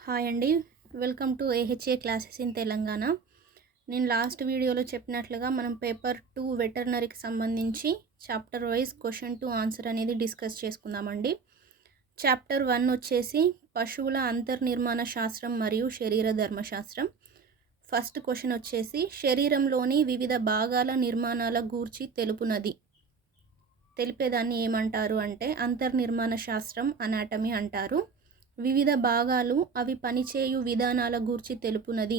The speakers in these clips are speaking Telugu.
హాయ్ అండి. Welcome to AHA classes in Telangana. నేను లాస్ట్ వీడియోలో చెప్పినట్లుగా మనం పేపర్ 2 వెటర్నరీకి సంబంధించి chapter wise question to answer అనేది డిస్కస్ చేసుకుందామండి. చాప్టర్ 1 వచ్చేసి పశువుల అంతర్నిర్మాణ శాస్త్రం మరియు శరీర ధర్మశాస్త్రం. ఫస్ట్ క్వశ్చన్ వచ్చేసి శరీరంలోని వివిధ భాగాల నిర్మాణాల గూర్చి తెలుపునది. తెలిపేదాన్ని ఏమంటారు అంటే అంతర్నిర్మాణ శాస్త్రం, అనాటమీ అంటారు. వివిధ భాగాలు అవి పనిచేయు విధానాల గూర్చి తెలుపునది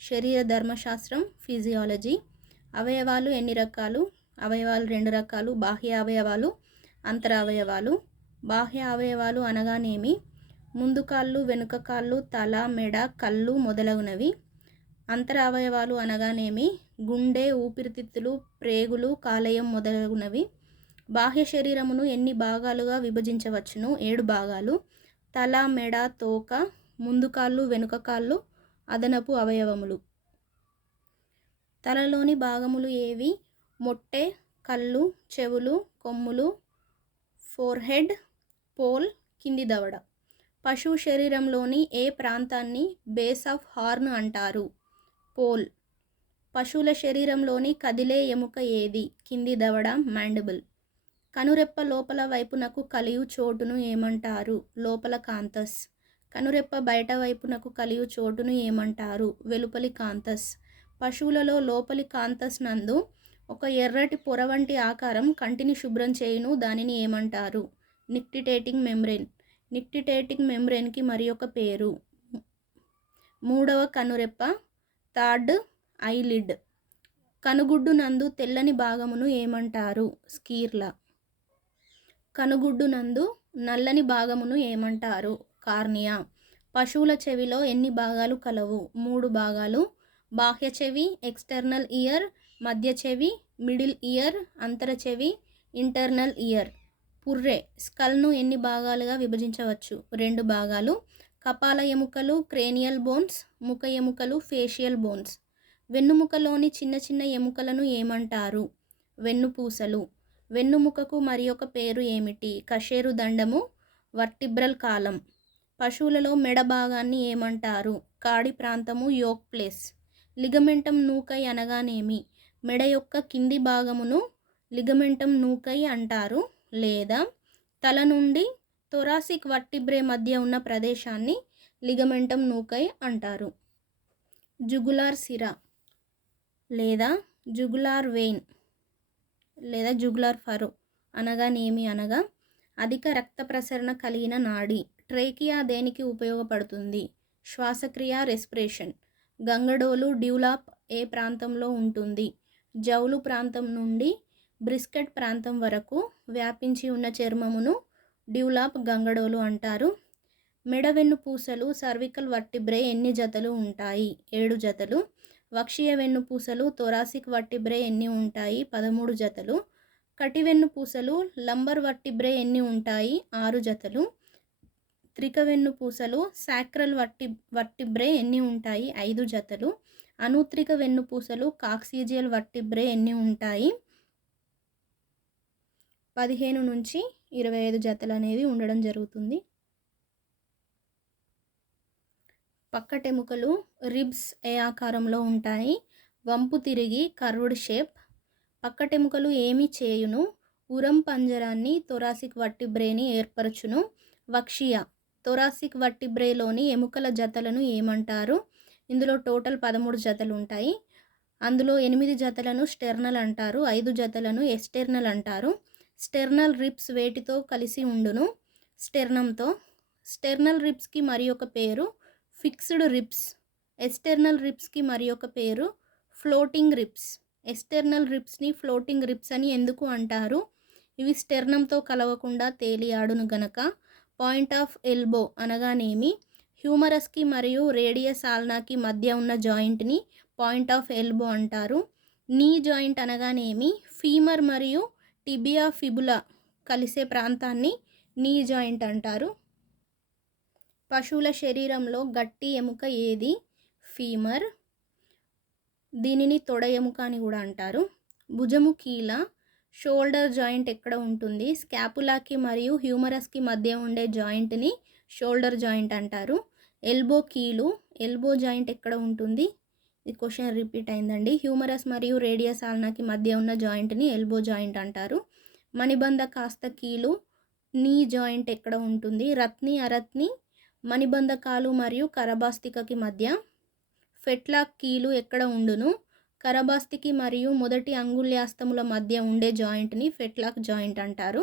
శరీర ధర్మశాస్త్రం, ఫిజియాలజీ. అవయవాలు ఎన్ని రకాలు? అవయవాలు 2 రకాలు, బాహ్య అవయవాలు, అంతర అవయవాలు. బాహ్య అవయవాలు అనగానేమి? ముందు కాళ్ళు, వెనుక కాళ్ళు, తల, మెడ, కళ్ళు మొదలగునవి. అంతర అవయవాలు అనగానేమి? గుండె, ఊపిరితిత్తులు, ప్రేగులు, కాలేయం మొదలగునవి. బాహ్య శరీరమును ఎన్ని భాగాలుగా విభజించవచ్చును? 7 భాగాలు. తల, మెడ, తోక, ముందు కాళ్ళు, వెనుక కాళ్ళు, అదనపు అవయవములు. తలలోని భాగములు ఏవి? మొట్టె, కళ్ళు, చెవులు, కొమ్ములు, ఫోర్హెడ్, పోల్, కింది దవడ. పశువు శరీరంలోని ఏ ప్రాంతాన్ని బేస్ ఆఫ్ హార్న్ అంటారు? పోల్. పశువుల శరీరంలోని కదిలే ఎముక ఏది? కింది దవడ, మాండిబుల్. కనురెప్ప లోపల వైపునకు కలియు చోటును ఏమంటారు? లోపల కాంతస్. కనురెప్ప బయట వైపునకు కలియు చోటును ఏమంటారు? వెలుపలి కాంతస్. పశువులలో లోపలి కాంతస్ నందు ఒక ఎర్రటి పొర వంటి ఆకారం కంటిని శుభ్రం చేయును, దానిని ఏమంటారు? Nictitating membrane. నిక్టిటేటింగ్ మెంబ్రేన్కి మరి ఒక పేరు. 3వ కనురెప్ప, థర్డ్ ఐలిడ్. కనుగుడ్డు నందు తెల్లని భాగమును ఏమంటారు? స్కీర్ల. కనుగుడ్డు నందు నల్లని భాగమును ఏమంటారు? కార్నియా. పశువుల చెవిలో ఎన్ని భాగాలు కలవు? 3 భాగాలు. బాహ్య చెవి, ఎక్స్టర్నల్ ఇయర్, మధ్య చెవి, మిడిల్ ఇయర్, అంతర చెవి, ఇంటర్నల్ ఇయర్. పుర్రె, స్కల్ను ఎన్ని భాగాలుగా విభజించవచ్చు? 2 భాగాలు. కపాల ఎముకలు, క్రేనియల్ బోన్స్, ముఖ ఎముకలు, ఫేషియల్ బోన్స్. వెన్నుముకలోని చిన్న చిన్న ఎముకలను ఏమంటారు? వెన్నుపూసలు. వెన్నుముకకు మరి ఒక పేరు ఏమిటి? కశేరు దండము, వర్టిబ్రల్ కాలం. పశువులలో మెడ భాగాన్ని ఏమంటారు? కాడి ప్రాంతము, యోక్ ప్లేస్. లిగమెంటం నూకై అనగానేమి? మెడ యొక్క కింది భాగమును లిగమెంటం నూకై అంటారు, లేదా తల నుండి థొరాసిక్ వర్టిబ్రే మధ్య ఉన్న ప్రదేశాన్ని లిగమెంటం నూకై అంటారు. జుగులార్ సిరా లేదా జుగులార్ వెయిన్ లేదా జుగులార్ ఫరో అనగానేమి అనగా అధిక రక్త ప్రసరణ కలిగిన నాడి. ట్రేకియా దేనికి ఉపయోగపడుతుంది? శ్వాసక్రియ, రెస్పిరేషన్. గంగడోలు, డ్యూలాప్ ఏ ప్రాంతంలో ఉంటుంది? జౌలు ప్రాంతం నుండి బ్రిస్కెట్ ప్రాంతం వరకు వ్యాపించి ఉన్న చర్మమును డ్యూలాప్, గంగడోలు అంటారు. మెడ వెన్నుపూసలు, సర్వికల్ వర్టిబ్రే ఎన్ని జతలు ఉంటాయి? 7 జతలు. వక్షీయ వెన్నుపూసలు, థొరాసిక్ వర్టిబ్రే ఎన్ని ఉంటాయి? 13 జతలు. కటి వెన్నుపూసలు, లంబర్ వర్టిబ్రే ఎన్ని ఉంటాయి? 6 జతలు. త్రిక వెన్నుపూసలు, సాక్రల్ వర్టిబ్రే ఎన్ని ఉంటాయి? 5 జతలు. అనుత్రిక వెన్నుపూసలు, కాక్సిజియల్ వర్టిబ్రే ఎన్ని ఉంటాయి? 15 నుంచి 25 జతలు అనేవి ఉండడం జరుగుతుంది. పక్కటెముకలు, రిబ్స్ ఏ ఆకారంలో ఉంటాయి? వంపు తిరిగి, కర్వ్డ్ షేప్. పక్కటెముకలు ఏమి చేయును? ఉరం పంజరాన్ని, థొరాసిక్ వర్టిబ్రేని ఏర్పరచును. వక్షీయ, థొరాసిక్ వర్టిబ్రేలోని ఎముకల జతలను ఏమంటారు? ఇందులో టోటల్ 13 జతలు ఉంటాయి. అందులో 8 జతలను స్టెర్నల్ అంటారు, 5 జతలను ఎస్టెర్నల్ అంటారు. స్టెర్నల్ రిబ్స్ వేటితో కలిసి ఉండును? స్టెర్నంతో. స్టెర్నల్ రిబ్స్కి మరి ఒక పేరు ఫిక్స్డ్ రిబ్స్. ఎక్స్టర్నల్ రిబ్స్కి మరి ఒక పేరు ఫ్లోటింగ్ రిబ్స్. ఎక్స్టర్నల్ రిబ్స్ని ఫ్లోటింగ్ రిబ్స్ అని ఎందుకు అంటారు? ఇవి స్టెర్నంతో కలవకుండా తేలియాడును గనక. పాయింట్ ఆఫ్ ఎల్బో అనగానేమి? హ్యూమరస్కి మరియు రేడియస్ ఆల్నాకి మధ్య ఉన్న జాయింట్ని పాయింట్ ఆఫ్ ఎల్బో అంటారు. నీ జాయింట్ అనగానేమి? ఫీమర్ మరియు టిబియా ఫిబులా కలిసే ప్రాంతాన్ని నీ జాయింట్ అంటారు. పశువుల శరీరంలో గట్టి ఎముక ఏది? ఫీమర్. దీనిని తొడ ఎముక అని కూడా అంటారు. భుజము కీల, షోల్డర్ జాయింట్ ఎక్కడ ఉంటుంది? స్కాపులాకి మరియు హ్యూమరస్కి మధ్య ఉండే జాయింట్ని షోల్డర్ జాయింట్ అంటారు. ఎల్బో కీలు, ఎల్బో జాయింట్ ఎక్కడ ఉంటుంది? ఈ క్వశ్చన్ రిపీట్ అయిందండి. హ్యూమరస్ మరియు రేడియస్ ఆల్నాకి మధ్య ఉన్న జాయింట్ని ఎల్బో జాయింట్ అంటారు. మణిబంధ కాస్త కీలు, నీ జాయింట్ ఎక్కడ ఉంటుంది? రత్ని, అరత్ని, మణిబంధకాలు మరియు కరబాస్తికకి మధ్య. ఫెట్లాక్ కీలు ఎక్కడ ఉండును? కరబాస్తికి మరియు మొదటి అంగుళ్యాస్తముల మధ్య ఉండే జాయింట్ని ఫెట్లాక్ జాయింట్ అంటారు.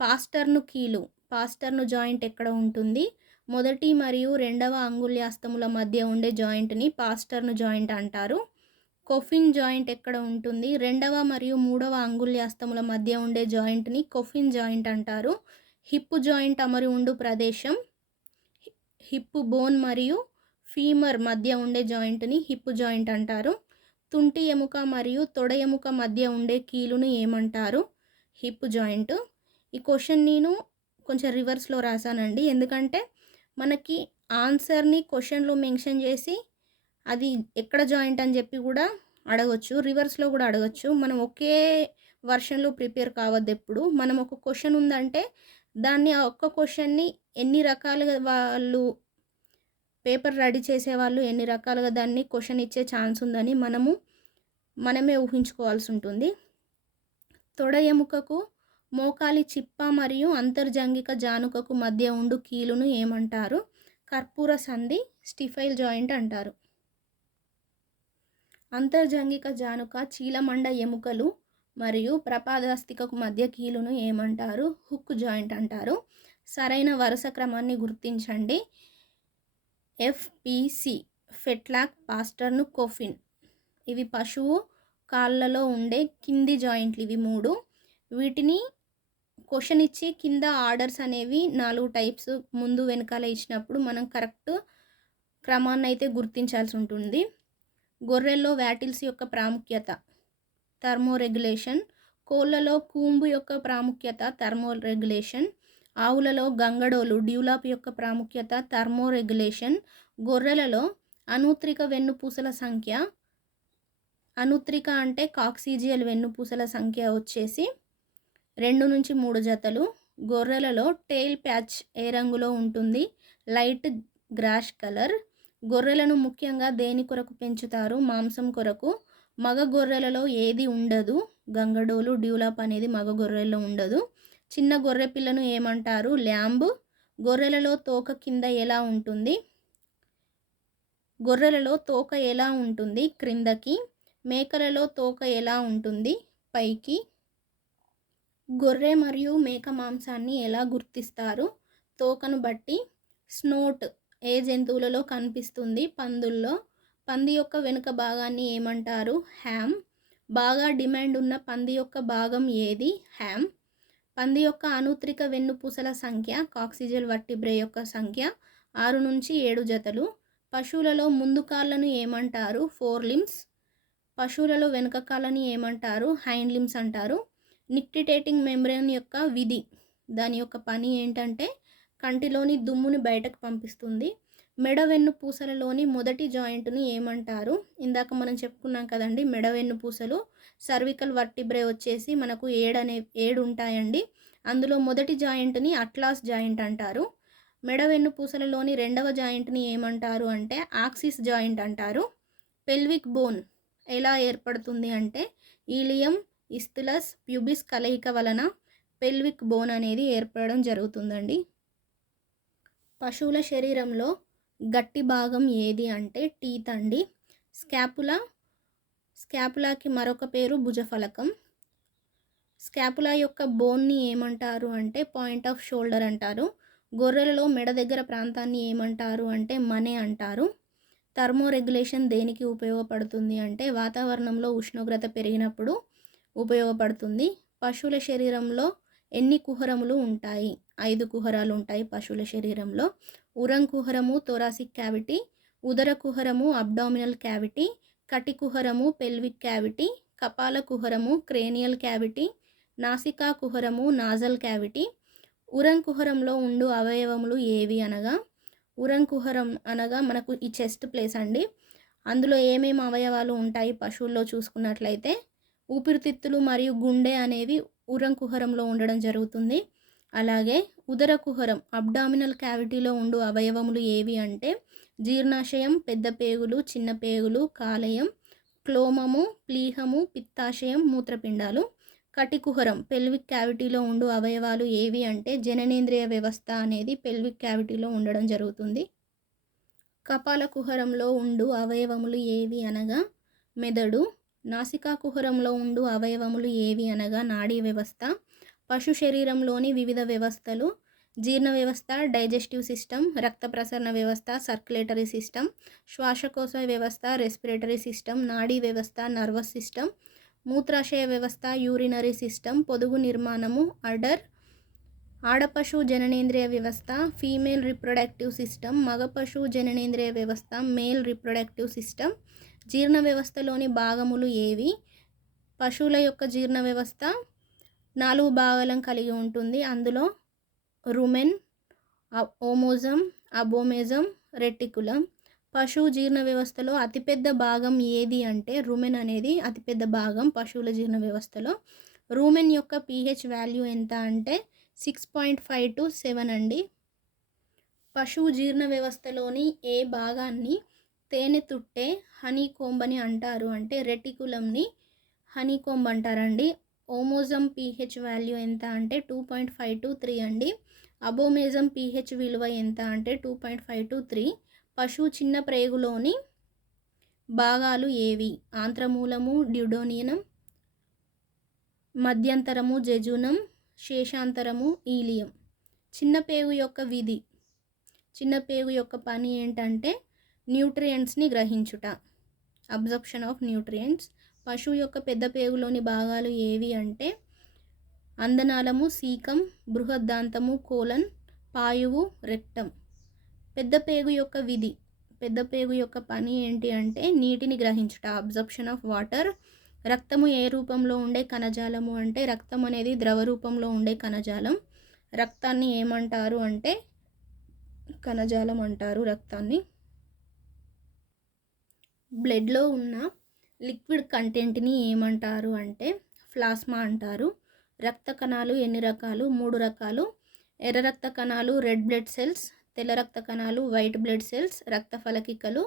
పాస్టర్ను కీలు, పాస్టర్ను జాయింట్ ఎక్కడ ఉంటుంది? మొదటి మరియు రెండవ అంగుళ్యాస్తముల మధ్య ఉండే జాయింట్ని పాస్టర్ను జాయింట్ అంటారు. కొఫిన్ జాయింట్ ఎక్కడ ఉంటుంది? రెండవ మరియు మూడవ అంగుళ్యాస్తముల మధ్య ఉండే జాయింట్ని కొఫిన్ జాయింట్ అంటారు. హిప్ జాయింట్ అమరి ఉండు ప్రదేశం, హిప్ బోన్ మరియు ఫీమర్ మధ్య ఉండే జాయింట్ని హిప్ జాయింట్ అంటారు. తుంటి ఎముక మరియు తొడ ఎముక మధ్య ఉండే కీలును ఏమంటారు? Hip joint. ఈ క్వశ్చన్ నేను కొంచెం రివర్స్లో రాశానండి, ఎందుకంటే మనకి ఆన్సర్ని క్వశ్చన్లో మెన్షన్ చేసి అది ఎక్కడ జాయింట్ అని చెప్పి కూడా అడగొచ్చు, రివర్స్లో కూడా అడగొచ్చు. మనం ఒకే వర్షన్లో ప్రిపేర్ కావద్దు. ఎప్పుడు మనం ఒక క్వశ్చన్ ఉందంటే దాన్ని ఆ ఒక్క క్వశ్చన్ని ఎన్ని రకాలుగా వాళ్ళు పేపర్ రెడీ చేసేవాళ్ళు ఎన్ని రకాలుగా దాన్ని క్వశ్చన్ ఇచ్చే ఛాన్స్ ఉందని మనమే ఊహించుకోవాల్సి ఉంటుంది. తొడ ఎముకకు మోకాలి చిప్ప మరియు అంతర్జంగిక జానుకకు మధ్య ఉండు కీలును ఏమంటారు? కర్పూర సంధి, స్టిఫైల్ జాయింట్ అంటారు. అంతర్జంగిక జానుక, చీలమండ ఎముకలు మరియు ప్రపాదాస్తికకు మధ్య కీలును ఏమంటారు? హుక్ జాయింట్ అంటారు. సరైన వరుస క్రమాన్ని గుర్తించండి. FPC, ఫెట్లాక్, పాస్టర్ను, కొఫిన్. ఇవి పశువు కాళ్ళలో ఉండే కింది జాయింట్లు, ఇవి 3. వీటిని క్వశ్చన్ ఇచ్చి కింద ఆర్డర్స్ అనేవి 4 టైప్స్ ముందు వెనకాల ఇచ్చినప్పుడు మనం కరెక్ట్ క్రమాన్ని అయితే గుర్తించాల్సి ఉంటుంది. గొర్రెల్లో వ్యాటిల్స్ యొక్క ప్రాముఖ్యత, థర్మోరెగ్యులేషన్. కోళ్ళలో కూంబు యొక్క ప్రాముఖ్యత, థర్మోరెగ్యులేషన్. ఆవులలో గంగడోలు, డ్యూలాప్ యొక్క ప్రాముఖ్యత, థర్మోరెగ్యులేషన్. గొర్రెలలో అనూత్రిక వెన్నుపూసల సంఖ్య, అనూత్రిక అంటే కాక్సీజియల్ వెన్నుపూసల సంఖ్య వచ్చేసి 2 నుంచి 3 జతలు. గొర్రెలలో టెయిల్ ప్యాచ్ ఏ రంగులో ఉంటుంది? Light greyish colour. గొర్రెలను ముఖ్యంగా దేని కొరకు పెంచుతారు? మాంసం కొరకు. మగ గొర్రెలలో ఏది ఉండదు? గంగడోలు, డ్యూలాప్ అనేది మగ గొర్రెల్లో ఉండదు. చిన్న గొర్రె పిల్లను ఏమంటారు? ల్యాంబ్. గొర్రెలలో తోక కింద ఎలా ఉంటుంది? గొర్రెలలో తోక ఎలా ఉంటుంది? క్రిందకి. మేకలలో తోక ఎలా ఉంటుంది? పైకి. గొర్రె మరియు మేక మాంసాన్ని ఎలా గుర్తిస్తారు? తోకను బట్టి. స్నోట్ ఏ జంతువులలో కనిపిస్తుంది? పందుల్లో. పంది యొక్క వెనుక భాగాన్ని ఏమంటారు? హ్యామ్. బాగా డిమాండ్ ఉన్న పంది యొక్క భాగం ఏది? హ్యామ్. పంది యొక్క అనూత్రిక వెన్నుపూసల సంఖ్య, కాక్సిజల్ వర్టిబ్రే యొక్క సంఖ్య 6 నుంచి 7 జతలు. పశువులలో ముందు కాళ్ళను ఏమంటారు? 4 లిమ్స్. పశువులలో వెనుక కాళ్ళని ఏమంటారు? హైండ్ లిమ్స్ అంటారు. నిక్టిటేటింగ్ మెంబ్రేన్ యొక్క విధి, దాని యొక్క పని ఏంటంటే కంటిలోని దుమ్ముని బయటకు పంపిస్తుంది. మెడ వెన్ను పూసలలోని మొదటి జాయింట్ని ఏమంటారు? ఇందాక మనం చెప్పుకున్నాం కదండి, మెడ వెన్ను పూసలు సర్వికల్ వర్టిబ్రే వచ్చేసి మనకు 7 ఉంటాయండి. అందులో మొదటి జాయింట్ని అట్లాస్ జాయింట్ అంటారు. మెడ వెన్ను పూసలలోని రెండవ జాయింట్ని ఏమంటారు అంటే ఆక్సిస్ జాయింట్ అంటారు. పెల్విక్ బోన్ ఎలా ఏర్పడుతుంది అంటే ఈలియం, ఇస్థులస్, ప్యూబిస్ కలయిక వలన పెల్విక్ బోన్ అనేది ఏర్పడడం జరుగుతుందండి. పశువుల శరీరంలో గట్టి భాగం ఏది అంటే టీత్ అండి. స్కాపులాకి మరొక పేరు భుజఫలకం. స్కాపులా యొక్క బోన్ని ఏమంటారు అంటే పాయింట్ ఆఫ్ షోల్డర్ అంటారు. గొర్రెలలో మెడ దగ్గర ప్రాంతాన్ని ఏమంటారు అంటే మనే అంటారు. థర్మోరెగ్యులేషన్ దేనికి ఉపయోగపడుతుంది అంటే వాతావరణంలో ఉష్ణోగ్రత పెరిగినప్పుడు ఉపయోగపడుతుంది. పశువుల శరీరంలో ఎన్ని కుహరములు ఉంటాయి? 5 కుహరాలు ఉంటాయి పశువుల శరీరంలో. ఉరం కుహరము థొరాసిక్ క్యావిటీ, ఉదర కుహరము అబ్డామినల్ క్యావిటీ, కటి కుహరము పెల్విక్ క్యావిటీ, కపాల కుహరము క్రేనియల్ క్యావిటీ, నాసికా కుహరము నాజల్ క్యావిటీ. ఉరం కుహరంలో ఉండు అవయవములు ఏవి అనగా, ఉరం కుహరం అనగా మనకు ఈ చెస్ట్ ప్లేస్ అండి. అందులో ఏమేమి అవయవాలు ఉంటాయి పశువుల్లో చూసుకున్నట్లయితే ఊపిరితిత్తులు మరియు గుండె అనేవి ఉరం కుహరంలో ఉండడం జరుగుతుంది. అలాగే ఉదర కుహరం అబ్డామినల్ క్యావిటీలో ఉండు అవయవములు ఏవి అంటే జీర్ణాశయం, పెద్ద పేగులు, చిన్న పేగులు, కాలేయం, క్లోమము, ప్లీహము, పిత్తాశయం, మూత్రపిండాలు. కటికుహరం పెల్విక్ క్యావిటీలో ఉండు అవయవాలు ఏవి అంటే జననేంద్రియ వ్యవస్థ అనేది పెల్విక్ క్యావిటీలో ఉండడం జరుగుతుంది. కపాల కుహరంలో ఉండు అవయవములు ఏవి అనగా మెదడు. నాసికా కుహరంలో ఉండు అవయవములు ఏవి అనగా నాడీ వ్యవస్థ. పశు శరీరంలోని వివిధ వ్యవస్థలు జీర్ణ వ్యవస్థ, డైజెస్టివ్ సిస్టమ్, రక్త ప్రసరణ వ్యవస్థ, సర్క్యులేటరీ సిస్టమ్, శ్వాసకోశ వ్యవస్థ, రెస్పిరేటరీ సిస్టమ్, నాడీ వ్యవస్థ, నర్వస్ సిస్టమ్, మూత్రాశయ వ్యవస్థ, యూరినరీ సిస్టమ్, పొదుగు నిర్మాణము, అడర్, ఆడపశు జననేంద్రియ వ్యవస్థ, ఫీమేల్ రిప్రొడక్టివ్ సిస్టమ్, మగ పశువు జననేంద్రియ వ్యవస్థ, మేల్ రిప్రొడక్టివ్ సిస్టమ్. జీర్ణ వ్యవస్థలోని భాగములు ఏవి? పశువుల యొక్క జీర్ణ వ్యవస్థ 4 భాగాలను కలిగి ఉంటుంది. అందులో రుమెన్, ఓమోజమ్, అబోమేజమ్, రెటికులం. పశువు జీర్ణ వ్యవస్థలో అతిపెద్ద భాగం ఏది అంటే రుమెన్ అనేది అతిపెద్ద భాగం పశువుల జీర్ణ వ్యవస్థలో. రూమెన్ యొక్క pH వాల్యూ ఎంత అంటే 6.5 to 7 అండి. పశువు జీర్ణ వ్యవస్థలోని ఏ భాగాన్ని తేనె తుట్టే హనీకోంబ్ అని అంటారు అంటే రెటికులంని హనీకోంబ్ అంటారండి. ఓమోజమ్ pH వాల్యూ ఎంత అంటే 2.5 to 3 అండి. అబోమేజమ్ pH విలువ ఎంత అంటే 2.5 to 3. పశువు చిన్న ప్రేగులోని భాగాలు ఏవి? ఆంత్రమూలము, డ్యూడోనియం, మధ్యంతరము, జెజునం, శేషాంతరము, ఈలియం. చిన్న పేగు యొక్క విధి, చిన్న పేగు యొక్క పని ఏంటంటే న్యూట్రియంట్స్ని గ్రహించుట, అబ్జర్ప్షన్ ఆఫ్ న్యూట్రియంట్స్. పశువు యొక్క పెద్ద పేగులోని భాగాలు ఏవి అంటే అందనాళము, సీకం, బృహద్దాంతము, కోలన్, పాయువు, రెక్టం. పెద్ద పేగు యొక్క విధి, పెద్ద పేగు యొక్క పని ఏంటి అంటే నీటిని గ్రహించుట, అబ్జర్ప్షన్ ఆఫ్ వాటర్. రక్తము ఏ రూపంలో ఉండే కణజాలము అంటే రక్తం అనేది ద్రవ రూపంలో ఉండే కణజాలం. రక్తాన్ని ఏమంటారు అంటే కణజాలం అంటారు రక్తాన్ని. బ్లడ్లో ఉన్న లిక్విడ్ కంటెంట్ని ఏమంటారు అంటే ప్లాస్మా అంటారు. రక్త కణాలు ఎన్ని రకాలు? 3 రకాలు. ఎర్ర రక్త కణాలు రెడ్ బ్లడ్ సెల్స్, తెల్ల రక్త కణాలు వైట్ బ్లడ్ సెల్స్, రక్త ఫలకికలు,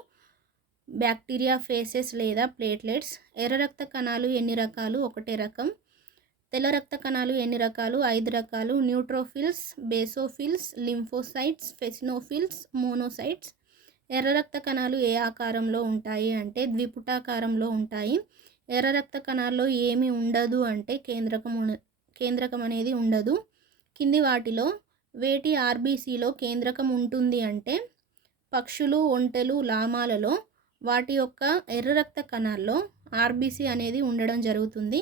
బ్యాక్టీరియా ఫేసెస్ లేదా ప్లేట్లెట్స్. ఎర్ర రక్త కణాలు ఎన్ని రకాలు? 1 రకం. తెల్ల రక్త కణాలు ఎన్ని రకాలు? 5 రకాలు. Neutrophils, basophils, lymphocytes, eosinophils, monocytes. ఎర్ర రక్త కణాలు ఏ ఆకారంలో ఉంటాయి అంటే ద్విపుటాకారంలో ఉంటాయి. ఎర్ర రక్త కణాల్లో ఏమి ఉండదు అంటే కేంద్రకం అనేది ఉండదు. కింది వాటిలో వేటి ఆర్బీసీలో కేంద్రకం ఉంటుంది అంటే పక్షులు, ఒంటెలు, లామాలలో వాటి యొక్క ఎర్ర రక్త కణాల్లో ఆర్బీసీ అనేది ఉండడం జరుగుతుంది.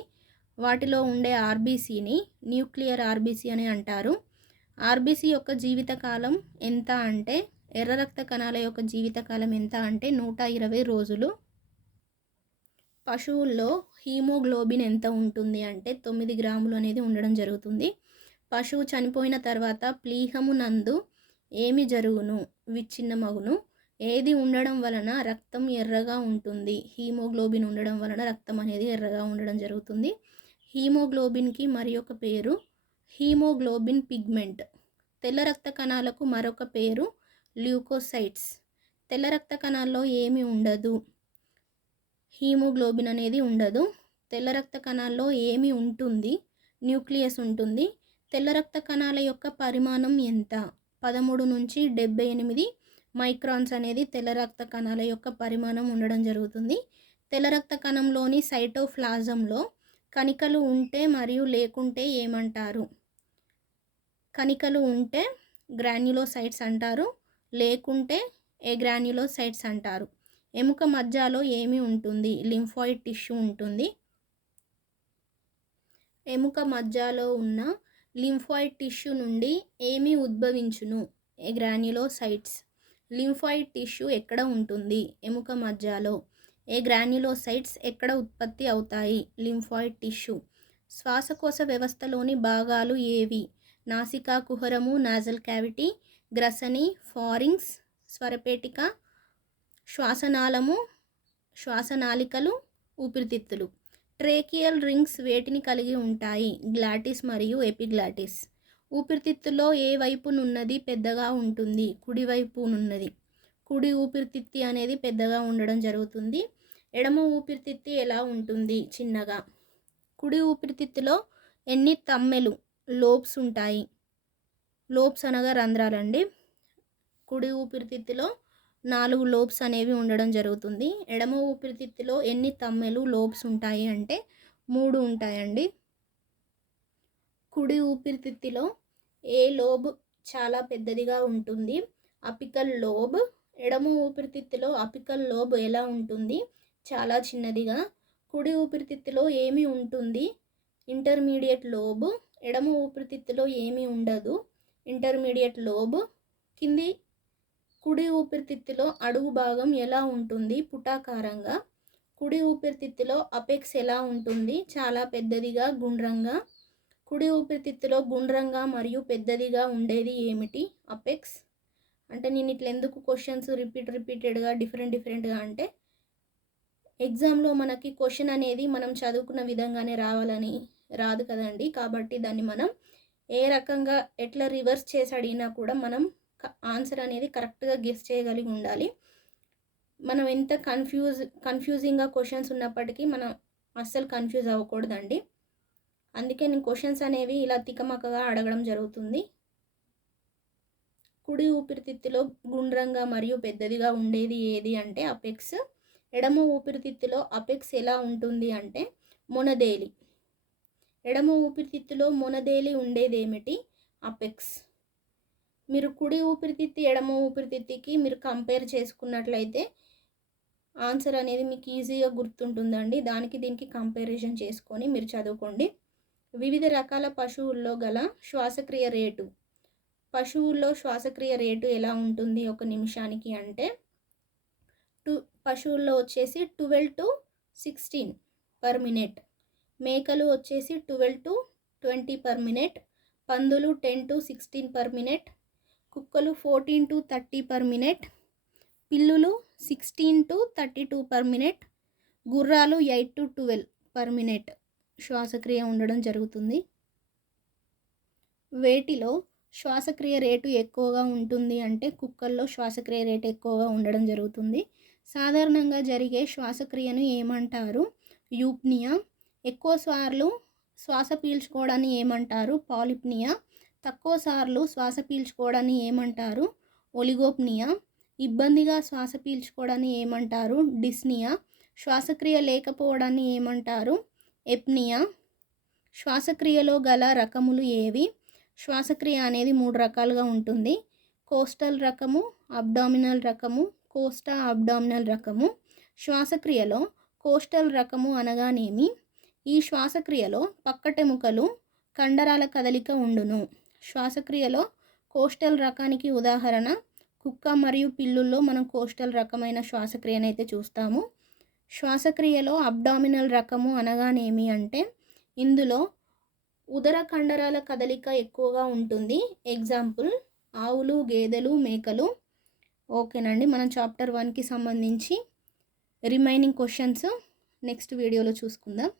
వాటిలో ఉండే ఆర్బీసీని న్యూక్లియర్ ఆర్బీసీ అని అంటారు. ఆర్బీసీ యొక్క జీవితకాలం ఎంత అంటే ఎర్ర రక్త కణాల యొక్క జీవితకాలం ఎంత అంటే 120 రోజులు. పశువుల్లో హీమోగ్లోబిన్ ఎంత ఉంటుంది అంటే 9 గ్రాములు అనేది ఉండడం జరుగుతుంది. పశువు చనిపోయిన తర్వాత ప్లీహము నందు ఏమి జరుగును? విచ్ఛిన్నమగును. ఏది ఉండడం వలన రక్తం ఎర్రగా ఉంటుంది? హీమోగ్లోబిన్ ఉండడం వలన రక్తం అనేది ఎర్రగా ఉండడం జరుగుతుంది. హీమోగ్లోబిన్కి మరి ఒక పేరు హీమోగ్లోబిన్ పిగ్మెంట్. తెల్ల రక్త కణాలకు మరొక పేరు ల్యూకోసైట్స్. తెల్ల రక్త కణాల్లో ఏమి ఉండదు? హీమోగ్లోబిన్ అనేది ఉండదు. తెల్ల రక్త కణాల్లో ఏమి ఉంటుంది? న్యూక్లియస్ ఉంటుంది. తెల్ల రక్త కణాల యొక్క పరిమాణం ఎంత? 13 నుంచి 78 మైక్రాన్స్ అనేది తెల్ల రక్త కణాల యొక్క పరిమాణం ఉండడం జరుగుతుంది. తెల్ల రక్త కణంలోని సైటోప్లాజంలో కణికలు ఉంటే మరియు లేకుంటే ఏమంటారు? కణికలు ఉంటే గ్రాన్యులోసైట్స్ అంటారు, లేకుంటే గ్రాన్యులోసైట్స్ అంటారు. ఎముక మధ్యలో ఏమి ఉంటుంది? లింఫాయిడ్ టిష్యూ ఉంటుంది. ఎముక మధ్యలో ఉన్న లింఫాయిడ్ టిష్యూ నుండి ఏమి ఉద్భవించును? గ్రాన్యులోసైట్స్. లింఫాయిడ్ టిష్యూ ఎక్కడ ఉంటుంది? ఎముక మధ్యలో. గ్రాన్యులోసైట్స్ ఎక్కడ ఉత్పత్తి అవుతాయి? Lymphoid tissue. శ్వాసకోశ వ్యవస్థలోని భాగాలు ఏవి? నాసికా కుహరము, నాజల్ క్యావిటీ, గ్రసని, ఫారింక్స్, స్వరపేటిక, శ్వాసనాళము, శ్వాసనాళికలు, ఊపిరితిత్తులు. ట్రేకియల్ రింగ్స్ వేటిని కలిగి ఉంటాయి? గ్లాటిస్ మరియు ఎపిగ్లాటిస్. ఊపిరితిత్తులో ఏ వైపునున్నది పెద్దగా ఉంటుంది? కుడివైపునున్నది. కుడి ఊపిరితిత్తి అనేది పెద్దగా ఉండడం జరుగుతుంది. ఎడమ ఊపిరితిత్తి ఎలా ఉంటుంది? చిన్నగా. కుడి ఊపిరితిత్తులో ఎన్ని తమ్మెలు లోబ్స్ ఉంటాయి? లోబ్స్ అనగా రంధ్రాలండి. కుడి ఊపిరితిత్తులో 4 లోబ్స్ అనేవి ఉండడం జరుగుతుంది. ఎడమ ఊపిరితిత్తులో ఎన్ని తమ్మెలు లోబ్స్ ఉంటాయి అంటే 3 ఉంటాయండి. కుడి ఊపిరితిత్తులో ఏ లోబ్ చాలా పెద్దదిగా ఉంటుంది? Apical lobe. ఎడమ ఊపిరితిత్తులో అపికల్ లోబ్ ఎలా ఉంటుంది? చాలా చిన్నదిగా. కుడి ఊపిరితిత్తులో ఏమి ఉంటుంది? Intermediate lobe. ఎడమ ఊపిరితిత్తులో ఏమీ ఉండదు, ఇంటర్మీడియట్ లోబ్. కింది కుడి ఊపిరితిత్తులో అడుగు భాగం ఎలా ఉంటుంది? పుటాకారంగా. కుడి ఊపిరితిత్తులో అపెక్స్ ఎలా ఉంటుంది? చాలా పెద్దదిగా, గుండ్రంగా. కుడి ఊపిరితిత్తులో గుండ్రంగా మరియు పెద్దదిగా ఉండేది ఏమిటి? అపెక్స్. అంటే నేను ఇట్లా ఎందుకు క్వశ్చన్స్ రిపీటెడ్గా డిఫరెంట్గా అంటే ఎగ్జామ్లో మనకి క్వశ్చన్ అనేది మనం చదువుకున్న విధంగానే రావాలని రాదు కదండి. కాబట్టి దాన్ని మనం ఏ రకంగా ఎట్లా రివర్స్ చేసి అడిగినా కూడా మనం ఆన్సర్ అనేది కరెక్ట్గా గెస్ చేయగలిగి ఉండాలి. మనం ఎంత కన్ఫ్యూజింగ్గా క్వశ్చన్స్ ఉన్నప్పటికీ మనం అస్సలు కన్ఫ్యూజ్ అవ్వకూడదండి. అందుకే నేను క్వశ్చన్స్ అనేవి ఇలా తికమకగా అడగడం జరుగుతుంది. కుడి ఊపిరితిత్తులో గుండ్రంగా మరియు పెద్దదిగా ఉండేది ఏది అంటే అపెక్స్. ఎడమ ఊపిరితిత్తులో అపెక్స్ ఎలా ఉంటుంది అంటే మొనదేలి. ఎడమ ఊపిరితిత్తులో మొనదేలి ఉండేది ఏమిటి? అపెక్స్. మీరు కుడి ఊపిరితిత్తి ఎడమ ఊపిరితిత్తికి మీరు కంపేర్ చేసుకున్నట్లయితే ఆన్సర్ అనేది మీకు ఈజీగా గుర్తుంటుందండి. దానికి దీనికి కంపారిజన్ చేసుకొని మీరు చదువుకోండి. వివిధ రకాల పశువుల్లో గల శ్వాసక్రియ రేటు. పశువుల్లో శ్వాసక్రియ రేటు ఎలా ఉంటుంది ఒక నిమిషానికి అంటే పశువుల్లో వచ్చేసి 12 to 16 per minute. మేకలు వచ్చేసి 12 to 20 per minute. పందులు 10 to 16 per minute. కుక్కలు 14 to 30 per minute. పిల్లులు 16 to 32 per minute. గుర్రాలు 8 to 12 per minute శ్వాసక్రియ ఉండడం జరుగుతుంది. వేటిలో శ్వాసక్రియ రేటు ఎక్కువగా ఉంటుంది అంటే కుక్కల్లో శ్వాసక్రియ రేటు ఎక్కువగా ఉండడం జరుగుతుంది. సాధారణంగా జరిగే శ్వాసక్రియను ఏమంటారు? యూప్నియా. ఎక్కువ సార్లు శ్వాస పీల్చుకోవడాన్ని ఏమంటారు? పాలిప్నియా. తక్కువ సార్లు శ్వాస పీల్చుకోవడాన్ని ఏమంటారు? ఒలిగోప్నియా. ఇబ్బందిగా శ్వాస పీల్చుకోవడాన్ని ఏమంటారు? డిస్నియా. శ్వాసక్రియ లేకపోవడాన్ని ఏమంటారు? ఎప్నియా. శ్వాసక్రియలో గల రకములు ఏవి? శ్వాసక్రియ అనేది 3 రకాలుగా ఉంటుంది. కోస్టల్ రకము, అబ్డామినల్ రకము, కోస్టా అబ్డామినల్ రకము. శ్వాసక్రియలో కోస్టల్ రకము అనగానేమి? ఈ శ్వాసక్రియలో పక్కటెముకలు కండరాల కదలిక ఉండును. శ్వాసక్రియలో కోస్టల్ రకానికి ఉదాహరణ కుక్క మరియు పిల్లుల్లో మనం కోస్టల్ రకమైన శ్వాసక్రియనైతే చూస్తాము. శ్వాసక్రియలో అబ్డామినల్ రకము అనగానేమి అంటే ఇందులో ఉదర కండరాల కదలిక ఎక్కువగా ఉంటుంది. ఎగ్జాంపుల్ ఆవులు, గేదెలు, మేకలు. ఓకేనండి, మనం చాప్టర్ 1కి సంబంధించి రిమైనింగ్ క్వశ్చన్స్ నెక్స్ట్ వీడియోలో చూసుకుందాం.